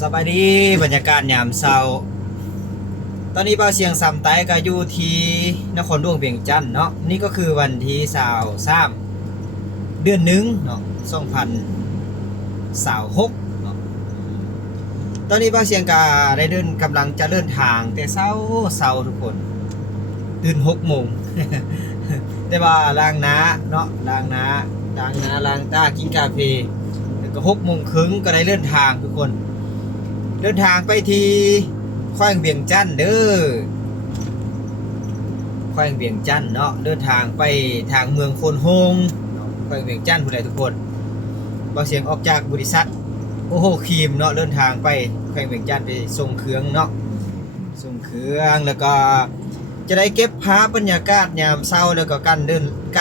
สบายดีบรรยากาศยามเช้าตอนนี้บ่าวเสียงสำไต้ก็อยู่ที่นครหลวงเวียงจันทน์เนาะนี่ก็คือวันที่23เดือนหนึ่งเนาะ2026เนาะตอนนี้บ่าวเสียงก็ได้กำลังจะเดินทางแต่เช้าทุกคนตื่น6 โมง แต่ว่าล้างหน้าเนาะล้างหน้าล้างตากินกาแฟแล้วก็6 โมงครึ่งก็ได้เดินทางทุกคนเดินทางไปที่แขวงเวียงจันทน์เด้อแขวงเวียงจันทน์เนาะเดินทางไปทางเมืองโคนโฮงแขวงเวียงจันทน์ผู้ใดทุกคนบ่เสียงออกจากบริษัทโอ้โหครีมเนาะเดินทางไปแขวงเวียงจันทน์ไปส่งเครื่องเนาะส่งเครื่องแล้วก็จะได้เก็บภาพบรรยากาศยามเช้าแล้วก็การ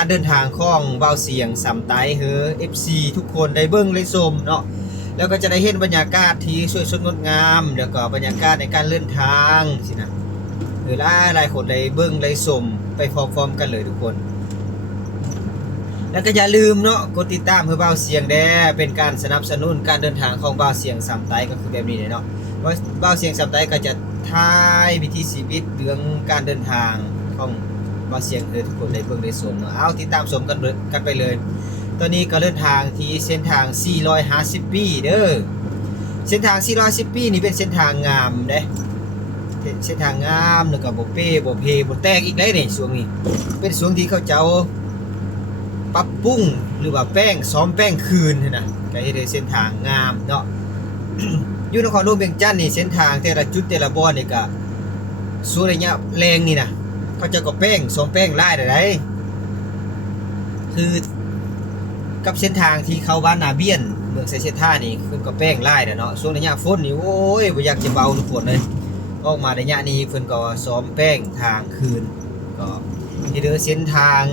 เดินทางของบ่าวเสียงสำไต้เฮอ FC ทุกคนได้เบิ่งได้ชมเนาะแล้วก็จะได้เห็นบรรยากาศที่สวยสดงดงามแล้วก็บรรยากาศในการเดินทางสินะหลายคนได้เบิ่งได้ชมไปพร้อมๆกันเลยทุกคนแล้วก็อย่าลืมเนาะกดติดตามเพื่อบ่าวเสียงแด้เป็นการสนับสนุนการเดินทางของบ่าวเสียงสำไต้ก็คือแบบนี้เนาะบ่าวเสียงสำไต้ก็จะถ่ายวิถีชีวิตเรื่องการเดินทางของบ่าวเสียงให้ทุกคนได้เบิ่งได้ชมเนาะเอาติดตามชมกันไปเลยตอนนี้ก็เดินทางที่เส้นทาง450ปีเด้อเส้นทาง450ปีนี่เป็นเส้นทางงามเด้เส้นทางงามแล้วก็บ่เป้บ่เพบ่แตกอีกได้นี่ช่วงนี้เป็นช่วงที่เขาเจ้าปรับปรุงหรือว่าซ้อมแป้งคืนนะก็เฮ็ดให้เส้นทางงามเนาะ อยู่นครหลวงเวียงจันทน์นี่เส้นทางแต่ละจุดแต่ละบ่อนี่ก็สูระยะแรงนี่นะเขาเจ้าก็ซ้อมแป้งลายได้คือกับเส้นทางที่เข้าบ้านนาเบี้ยนเมืองไซเซท่านี่เพิ่นก็แป้งลายเนาะช่วงระยะฝนนี่โอ้ยบ่อยากจะเบาทุกคนเลยออกมาระยะนี้เพิ่นก็ซ้อมแป้งทางคืนก็เฮ็ดให้เส้นทาง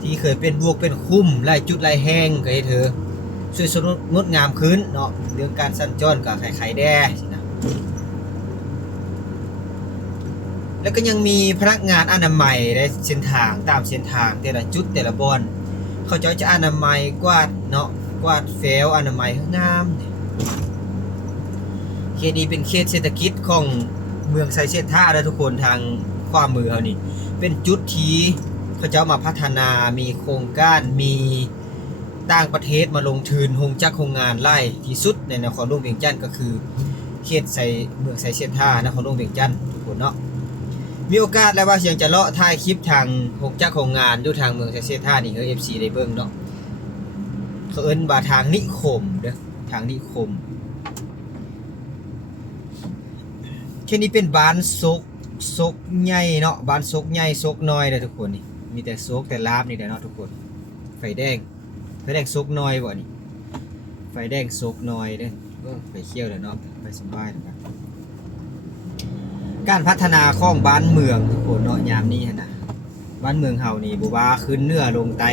ที่เคยเป็นบวกเป็นคุ้มหลายจุดหลายแห่งก็เฮ็ดให้สวยสดงดงามขึ้นเนาะเรื่องการสัญจรก็ไขแด้สินะแล้วก็ยังมีพนักงานอนามัยในเส้นทางตามเส้นทางแต่ละจุดแต่ละบ่อนเขาจะอนามัยกวาดเนาะกวาดแฟลอนามัยงามเขตนี้เป็นเขตเศรษฐกิจของเมืองไซเซท่าและทุกคนทางขวามือเขานี่เป็นจุดที่เขาจะมาพัฒนามีโครงการมีต่างประเทศมาลงทุนโรงงานไล่ที่สุดในนครหลวงเวียงจันทน์ก็คือเขตเมืองไซเซท่านครหลวงเวียงจันทน์ทุกคนเนาะมีโอกาสแล้วว่าเสียงจะเลาะถ่ายคลิปทางโรงงานอยู่ทางเมืองไซเซท่านี่FC ได้เบิ่งเนาะเขาเอิ้นว่าทางนิคมเด้อทางนิคมแค่นี้เป็นบ้านซกใหญ่เนาะบ้านซกใหญ่ซกน้อยเด้อทุกคนนี่มีแต่ซกแต่ลาบนี่แหละเนาะทุกคนไฟแดงซกน้อยบ่นี่ไฟแดงซกน้อยเด้อไฟเขียวเด้อเนาะไปสบายนะครับการพัฒนาของบ้านเมืองทุกคนเนาะยามนี้นะบ้านเมืองเฮานี่บ่ว่าขึ้นเหนือลงใต้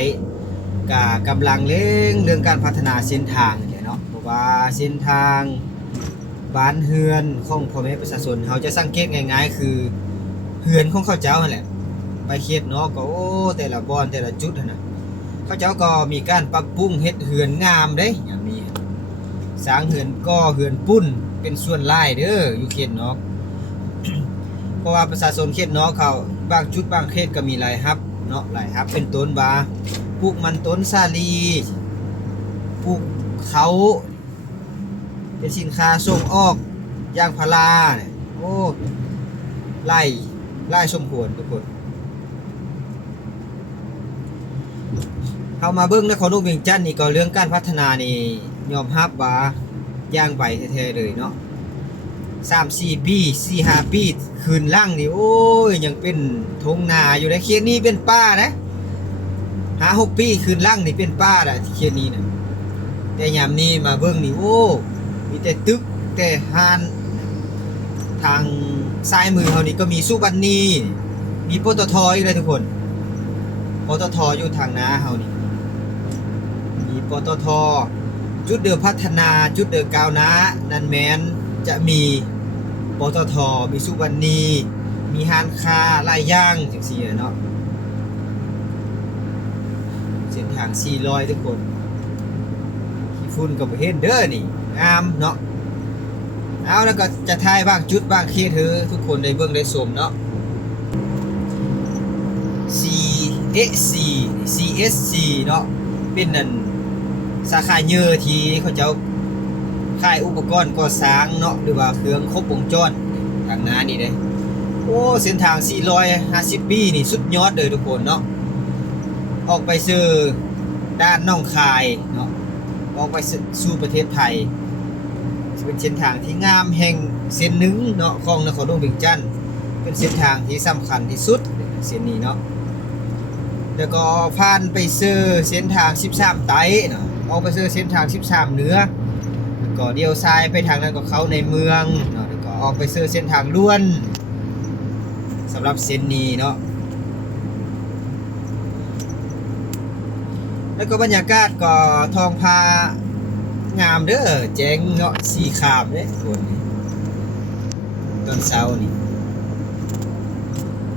ก็กำลังเร่งเรื่องการพัฒนาเส้นทางเนาะบ่ว่าเส้นทางบ้านเฮือนของพ่อแม่ประชาชนเฮาจะสังเกตง่ายๆคือเฮือนของเขาเจ้านั่นแหละไปเขตเนาะก็โอ้แต่ละบ่อนแต่ละจุดนะเขาเจ้าก็มีการปรับปรุงเฮ็ดเฮือนงามเด้อย่างนี้สร้างเฮือนก่อเฮือนปุ้นเป็นส่วนหลายเด้ออยู่เขตเนาะ เพราะว่าประชาชนเขตเนาะเขาบางจุดบางเขตก็มีหลายฮับเนาะหลายฮับเป็นต้นบาปลูกมันต้นสาลีปลูกเขาเป็นสินค้าส่งออกยางพาราเนี่ยโอ้ไล่สมควรทุกคนเข้ามาเบิ่งนครหลวงเวียงจันทน์นี่ก็เรื่องการพัฒนานี่ยอมรับว่าย่างไปแท้ๆเลยเนาะ3-4 ปี 4-5 ปีคืนล่างนี่โอ้ยยังเป็นทงนาอยู่ในเขตนี้เป็นป่านะ5-6 ปีคืนล่างนี่เป็นป่าแหละที่เขตนี้นะแต่ยามนี้มาเบิ่งนี่โอ้มีแต่ตึกแต่หานทางซ้ายมือเฮานี่ก็มีสุวรรณีมีปตทอีกเลยทุกคนปตทอยู่ทางนาเฮานี่มีปตทจุดเดิมพัฒนาจุดเดิมก้าวหน้านั่นแม้นจะมีปตทมีสุวรรณีมีห้างค้าหลายอย่างจังซี่เนาะเส้นทาง400ทุกคนขี้ฝุ่นก็บ่เห็นเด้อนี่งามเนาะ เอาแล้วก็จะทายบ้างจุดบ้างเขตเธอทุกคนได้เบิ่งได้ชมเนาะ CSC CSC เนาะเป็นนั่นสาขาเยอะที่เขาเจ้าขายอุปกรณ์ก่อสร้างเนาะหรือว่าเครื่องครบวงจรทางหน้านี่เด้โอ้เส้นทาง450ปีนี่สุดยอดเลยทุกคนเนาะออกไปซื้อด้านหนองคายเนาะออกไปสู่ประเทศไทยเป็นเส้นทางที่งามแห่งเส้นหนึ่งเนาะของนครหลวงเวียงจันทน์เป็นเส้นทางที่สำคัญที่สุดเส้นนี้เนาะแล้วก็ผ่านไปซื้อเส้นทาง13ไต้เนาะออกไปซื้อเส้นทาง13เหนือก็เดียวซ้ายไปทางนั้นก็เข้าในเมืองเนาะแล้วก็ออกไปซื้อเส้นทางล้วนสำหรับเส้นนี้เนาะแล้วก็บรรยากาศก็ทองพางามเด้อแจ้งเนาะสีขามเด้คนตอนเช้านี่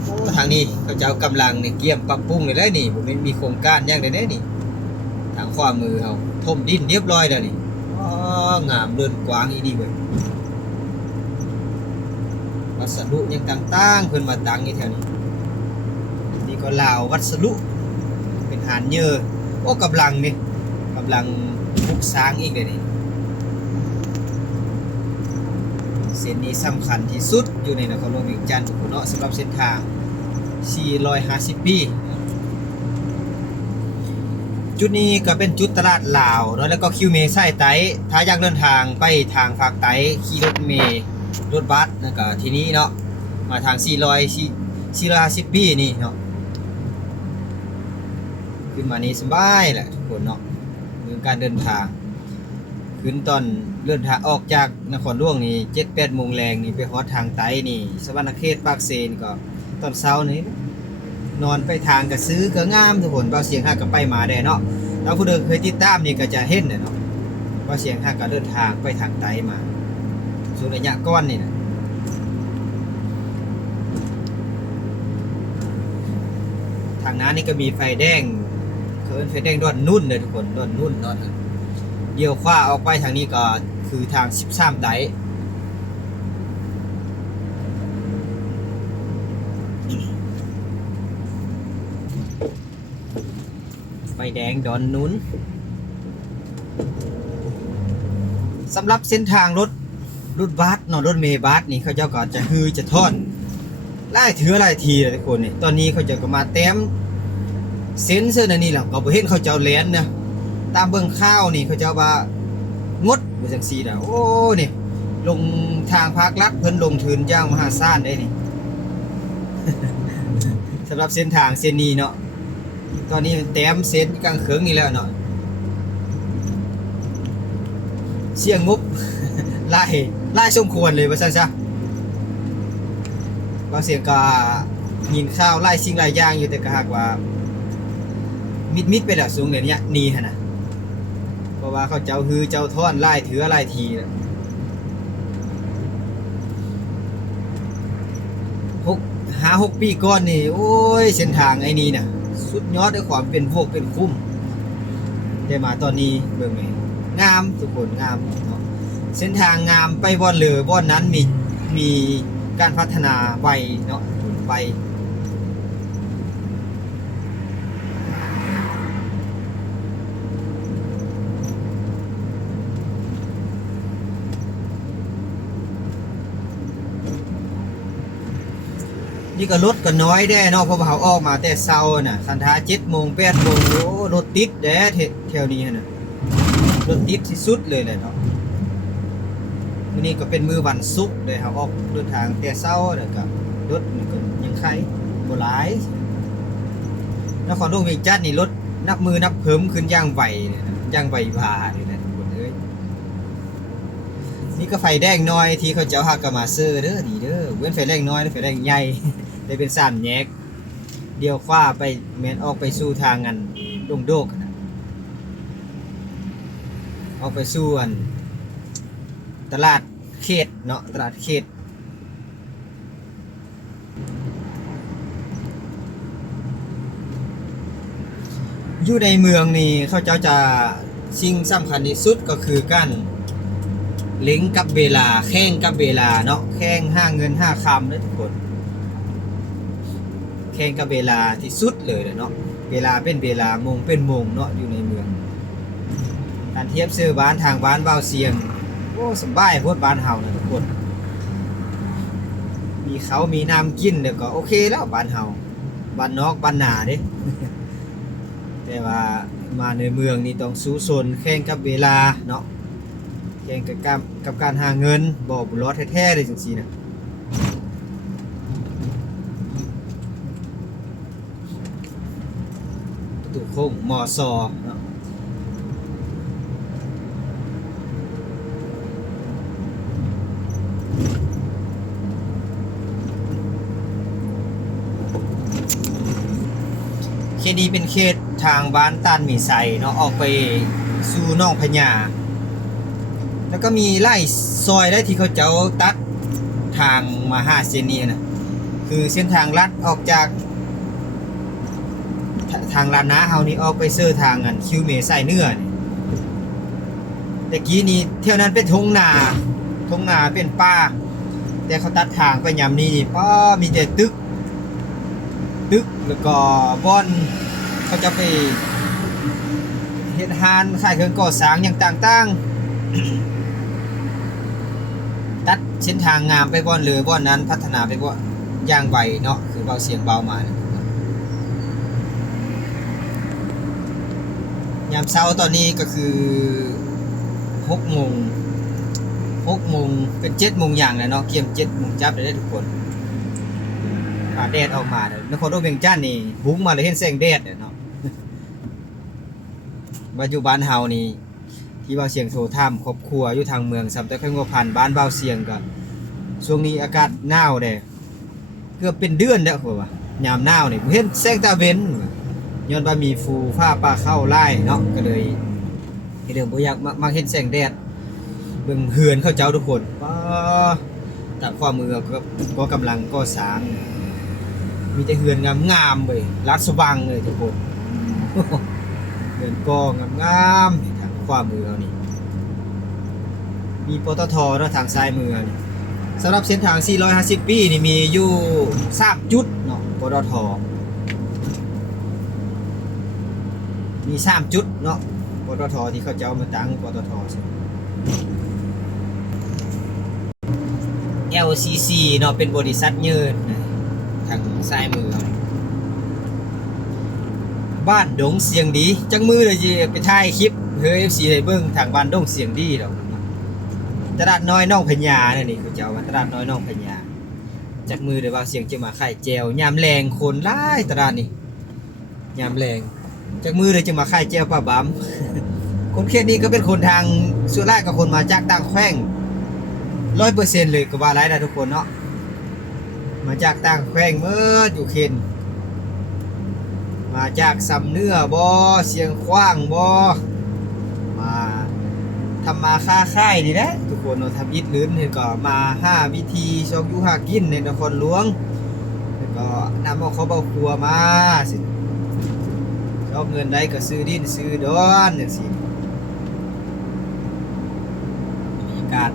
โอ้ทางนี้เขาเจ้ากำลังนี่เกี่ยมปรับปรุงเลยได้นี่ผมมีโครงการอย่างใดๆนี่ทางขวามือเขาถมดินเรียบร้อยแล้วนี่อ๋องามเดินกว้างอีดีเว้ยวัสดุยังต่างๆเพิ่นมาตั้งอยู่แถวนี้นี่ก็ลาววัสดุเป็นหานเยอะโอ้กำลังนี่กำลังปลูกสร้างอีกเลยนี่เส้นนี้สำคัญที่สุดอยู่ในนครหลวงเวียงจันทน์เนาะสำหรับเส้นทาง450ปีจุดนี้ก็เป็นจุดตลาดลาวเนาะแล้วก็คิวเมย์ไส้ไต้ถ้าอยากเดินทางไปทางภาคใต้ขี่รถเมล์รถบัสแล้วก็ทีนี้เนาะมาทาง450ปีนี่เนาะขึ้นมานี่สบายแหละทุกคนเนาะเรื่องการเดินทางขึ้นตอนเดินทางออกจากนครหลวงนี่ 7-8 โมงแรงนี่ไปฮอดทางใต้นี่สวรรณเขตปากเซนก็ตอนเช้านี่นอนไปทางก็ซื้อก็งามทุกคนเบาเสียงฮักก็ไปมาได้เนาะถ้าผู้ใดเคยติดตามนี่ก็จะเห็นเนาะเบาเสียงฮักก็เดินทางไปทางใต้มาสู่ระยะก้อนนี่นะทางนั้นนี่ก็มีไฟแดงเขาเป็นไฟแดงดอนนุ่นเลยทุกคนดอนนุ่นเนาะเดี๋ยวขวาออกไปทางนี้ก็คือทาง13ไต้ไฟแดงดอนนุ่นสำหรับเส้นทางรถบัสเนาะรถเมล์บัสนี่เขาเจ้าก็จะจะทอดไล่ถือไล่ทีเลยทุกคนนี่ตอนนี้เขาจะก็มาเต็มเซ็นเซอร์นั่นนี่แหละก็บ่เห็นเขาเจ้าแลนนะตามเบิ่งข้าวนี่เขาเจ้าว่างดบ่จังซี่น่ะโอ้นี่ลงทางภาครัฐเพิ่นลงทุนอย่างมหาศาลได้นี่ สำหรับเส้นทางเส้นนี้เนาะตอนนี้เต็มเส้นกลางเคืองนี่แล้วเนาะเสี่ยงงบ ไล่สมควรเลยว่าซั่นซะบางเสียงก็ยินข้าวไล่สิ่งหลายอย่างอยู่แต่ก็หากว่ามิดไปแล้วสูงเดี๋ยวนี้นี่หั่นน่ะเพราะว่าเขาเจ้าเจ้าท่อนไล่ถือไล่ทีน่ะ6 ปีก่อนนี่โอ้ยเส้นทางไอ้นี้น่ะสุดยอดด้วยความเป็นพวกเป็นคุ้มได้มาตอนนี้เบิ่งแม่งามทุกคนงามเนาะเส้นทางงามไปบ่อนเลยบ่อนนั้นมีการพัฒนาไวเนาะไวนี่ก็รถก็น้อยแด้เนาะเพราะว่าเขาออกมาแต่เช้าน่ะคันท้า7 โมง 8 โมงโอ้รถติดแด้แถวนี้น่ะรถติดที่สุดเลยแหละเนาะวันนี้ก็เป็นมื้อวันศุกร์เลยเขาออกเดินทางแต่เช้าแล้วก็รถมันก็ยังไขบ่หลายนครหลวงเวียงจันทน์นี่รถนับมือนับเพิ่มขึ้นอย่างไวเลยนะอย่างไวพาเลยนะทุกคนเอ้ยนี่ก็ไฟแดงน้อยที่เขาเจ้าฮักก็มาซื้อเด้อดีเด้อเว้นไฟแดงน้อยแล้วไฟแดงใหญ่ ได้เป็น3แยกเดียวขวาไปแม่นออกไปสู่ทางกันดงโดกนะออกไปสู่อันตลาดเขตเนาะตลาดเขตอยู่ในเมืองนี่เขาเจ้าจะสิ่งสำคัญที่สุดก็คือการ เล็งกับเวลาแข่งกับเวลาเนาะแข่งห้าเงินห้าคำนะทุกคนแข่งกับเวลาที่สุดเลยเนาะเวลาเป็นเวลามงเป็นมงเนาะอยู่ในเมืองการเทียบซื้อบ้านทางบ้านเบาเสียงโอ้สบายโพดบ้านเฮานะทุกคนมีเขามีน้ำกินเดี๋ยวก็โอเคแล้วบ้านเฮาบ้านนอกบ้านนาเด้ แต่ว่ามาในเมืองนี่ต้องสู้ซนแข่งกับเวลาเนาะแข่งกับการหาเงินบ่บุรอดแท้ๆเลยจังซี่นะประตูโค้งมอซอเนาะเขตนี้เป็นเขตทางบ้านตานหมีไสเนาะออกไปสู่หนองพญาแล้วก็มีไร่ซอยได้ที่เขาเจ้าตัดทางมา5 เส้นนี้นะคือเส้นทางลัดออกจากทางลานนาเฮานี่ออกไปเสื้อทางอันคิวเมใส่เนื้อนี่แต่กี้นี้เที่ยวนั้นเป็นทงนาเป็นป่าแต่เขาตัดทางไปยามนี้นี่ป้ามีแต่ตึกแล้วก็บ่อนเขาจะไปเฮ็ดฮานขายเครื่องก่อสร้างอย่างต่างๆตัดเส้นทางงามไปบ่อนเลยบ่อนนั้นพัฒนาไปบ่อนอย่างไวเนาะคือเบาเสียงเบามาเนี่ยยามเช้าตอนนี้ก็คือ6 โมงเป็น7 โมงอย่างแล้วเนาะเกี่ยม7 โมงจับได้ทุกคนแดดออกมานครหลวงเวียงจันทน์นี่บุ้งมาเลยเห็นแสงแดดเนาะปัจจุบันเฮานี่ที่เบาเสียงโทรท่ามครอบครัวอยู่ทางเมืองซ้ำแต่ค่อยงัวพันบ้านเบาเสียงก็ช่วงนี้อากาศหนาวเด้เกือบเป็นเดือนแล้วคือว่ายามหนาวนี่บ่เห็นแสงตาเว้นย้อนว่ามีฟูฟ้าป่าเข้าไล่เนาะก็เลยเรื่องบ่อยากมาเห็นแสงแดดเบิ่งเฮือนเขาเจ้าทุกคนตามความมือก็กำลังก่อสร้างมีแต่เฮือนงามๆเว้ยรัดสว่างเลยทุกคน เฮือนกองามๆทางขวามือเอานี่มีปตทเนาะทางซ้ายมือนี่สำหรับเส้นทาง450 ปีนี่มีอยู่3 จุดเนาะปตทมี3 จุดเนาะปตทที่เขาเจ้ามาตั้งปตทLCC เนาะเป็นบริษัทยืนทางซ้ายมือบ้านดงเสียงดีจังมือเลยจีไปถ่ายคลิปเฮ้ย FC ให้เบิ่งทางบ้านดงเสียงดีดอกตลาดน้อยน้องพญานี่คือเจ้าว่าตลาดน้อยน้องพญาจักมือเลยว่าเสียงจะมาไข่แจวยามแรงคนหลายตลาดนี่ยามแรงจักมือเลยจะมาไข่แจวป้าบัม คนเขตนี้ก็เป็นคนทางส่วนแรกกับคนมาจากต่างแขวง100% เลยก็ว่าหลายนะทุกคนเนาะมาจากต่างแขวงเมื่ออยู่เขตมาจากสำเนื้อบ่เสียงขว้างบ่มาทำมาค้าขายนี่แหละทุกคนเนาะทำอิฐลื้นเห็นก็มา5 วิธีชอกอยู่หากินในนครหลวงแล้วก็นำเอาเขาเบาครัวมาสิเอาเงินได้ก็ซื้อดินซื้อดอนจังซี่บรรยากาศ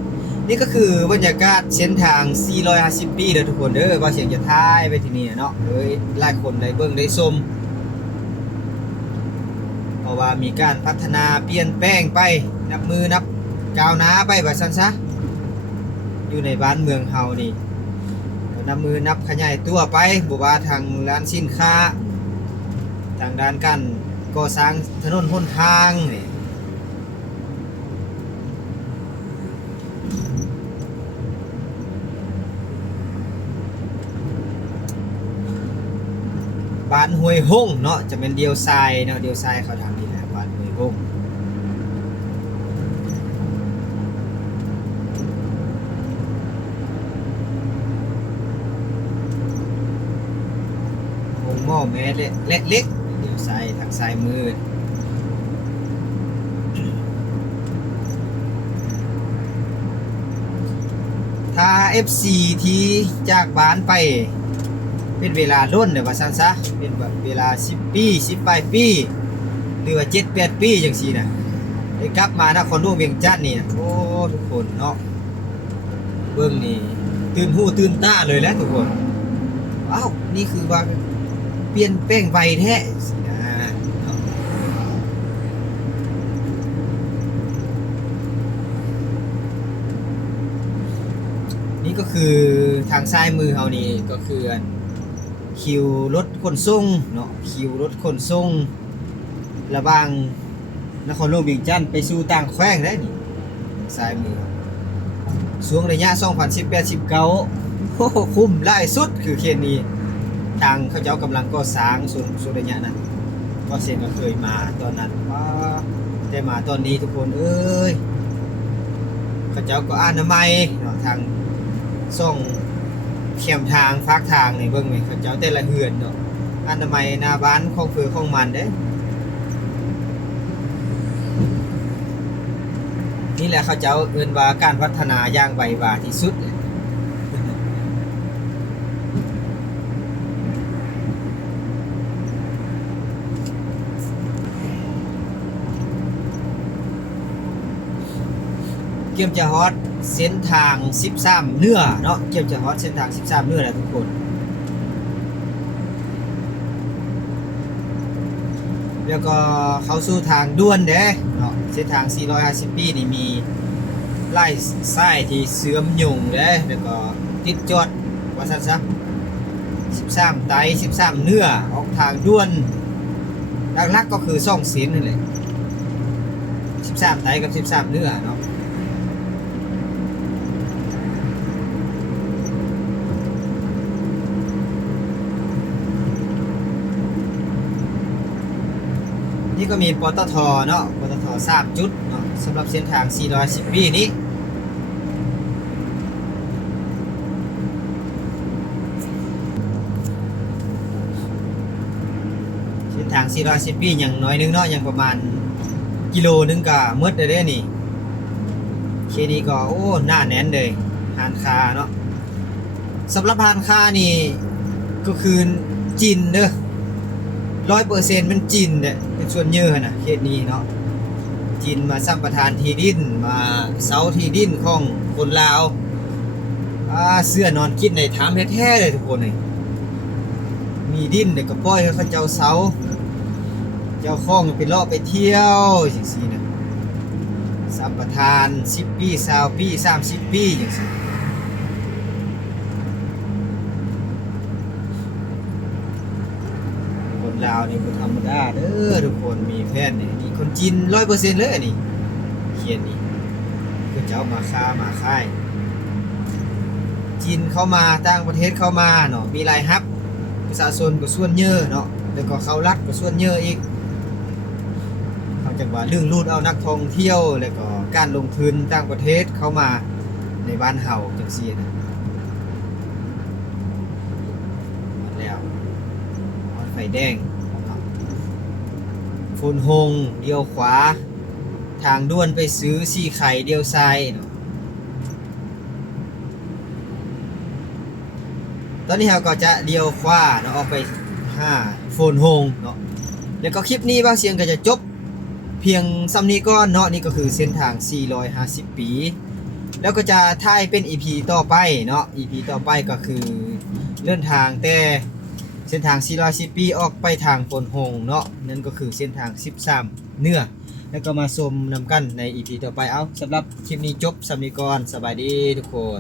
นี่ก็คือบรรยากาศเส้นทาง450 ปีเด้อทุกคนเด้อว่าเสียงจะท้ายไปที่นี่เนาะเลยหลายคนได้เบิ่งได้ชมเพราะว่ามีการพัฒนาเปลี่ยนแปลงไปนับมือนับก้าวหน้าไปว่าซั่นซะอยู่ในบ้านเมืองเฮานี่นับมือนับขยายตัวไปบ่ว่าทางร้านสินค้าทางด้านการก่อสร้างถนนหนทางนี่บ้านห้วยห้งเนาะจะเป็นเดียวทรายเนาะเดียวทรายเขาทางนี้แหละบ้านห้วยห้งหงหม้อแม่เล็กเดียวทรายทางซ้ายมือถ้า FC ที่จากบ้านไปเป็นเวลาล้นเนี่ยว่าซั่นซะเป็นแบบเวลา10 ปี10 ปลายปีหรือว่า7 8 ปีจังซี่นะได้กลับมานครหลวงเวียงจันทน์นี่นะโอ้ ทุกคนเนาะเบิ่งนี่ตื่นหูตื่นตาเลยแหละทุกคนอ้าวนี่คือว่าเปลี่ยนแปลงไวแท้สินะเนาะนี่ก็คือทางซ้ายมือเฮานี่ก็คือคิวรถขนส่งเนาะคิวรถขนส่งระหว่างนครหลวงเวียงจันทน์ไปสู่ต่างแขวงได้นี่ซ้ายมือช่วงระยะ2018-19โอ้โหคุ้มหลายสุดคือเขตนี้ทางเขาเจ้ากำลังก่อสร้างส่วนระยะนั้นก็เสียงก็เคยมาตอนนั้นว่าได้มาตอนนี้ทุกคนเอ้ยเขาเจ้าก็อนามัยเนาะทางส่องเข็มทางฟากทางนี่เบิ่งนี่เขาเจ้าแต่ละเฮือนเนาะอนามัยหน้าบ้านของเฟือของมันเด้นี่แหละเขาเจ้าเอิ้นว่าการพัฒนาอย่างไววาที่สุดเลยเกี่ยมจะฮอตเส้นทาง13เนื้อเนาะเกี่ยมจะฮอตเส้นทาง13เนื้อแหละทุกคนแล้วก็เข้าสู่ทางด่วนเด้เนาะเส้นทาง450ปีนี่มีไล่ซ้ายที่เสื่อมยงเด้แล้วก็ติดจอดว่าซั่นซะ13ไต13เนื้อออกทางด่วนหลักๆก็คือ2เส้นนั่นแหละ13ไตกับ13เนื้อเนาะนี่ก็มีปตทเนาะปตท3จุดเนาะสำหรับเส้นทาง410ปีนี้เส้นทาง410ปีอย่างน้อยนึงเนาะอย่างประมาณกิโลนึงก็หมดได้เด้นี่เคนี้ก็โอ้หน้าแน่นเลยหานคาเนาะสำหรับหานคานี่ก็คือจีนเด้อ100%มันจีนเนี่ยเป็นส่วนเยอะนะเขตนี้เนาะจีนมาสัมปทานที่ดินมาเซาที่ดินของคนลาวเสื้อนอนกินในถามแท้ๆเลยทุกคนเลยมีดินเด็กก็ปล่อยให้เขาเจ้าเซาเจ้าของไปเลาะไปเที่ยวจังซี่นะสัมปทาน10ปี20ปี30ปีจังซี่ลาวนี่บ่ธรรมดาเด้อทุกคนมีแฟนนี่คนจีน 100% เลยอันนี้เขียนนี่คือเจ้ามาค้ามาค่ายจีนเข้ามาต่างประเทศเข้ามาเนาะมีรายรับประชาชนก็ส่วนเยอะเนาะแล้วก็เขารัฐก็ส่วนเยอะอีกเขาจังว่าเรื่องรูดเอานักท่องเที่ยวแล้วก็การลงทุนต่างประเทศเข้ามาในบ้านเฮาจังซี่นะแล้วไฟแดงโฟนโฮงเดียวขวาทางด่วนไปซื้อซี่ไข่เดียวซ้ายเนาะตอนนี้เราก็จะเดียวขวาเนาะออกไปโฟนโฮงเนาะแล้วก็คลิปนี้บางเสียงก็จะจบเพียงซ้ำนี้ก่อนเนาะนี่ก็คือเส้นทาง450ปีแล้วก็จะถ่ายเป็น EP ต่อไปเนาะ EP ต่อไปก็คือเดินทางแต่เส้นทาง410ปีออกไปทางโฟนโฮงเนาะนั่นก็คือเส้นทาง13เนื้อแล้วก็มาชมนำกันใน EP ต่อไปเอาสำหรับคลิปนี้จบซ้ำนี้ก่อนสบายดีทุกคน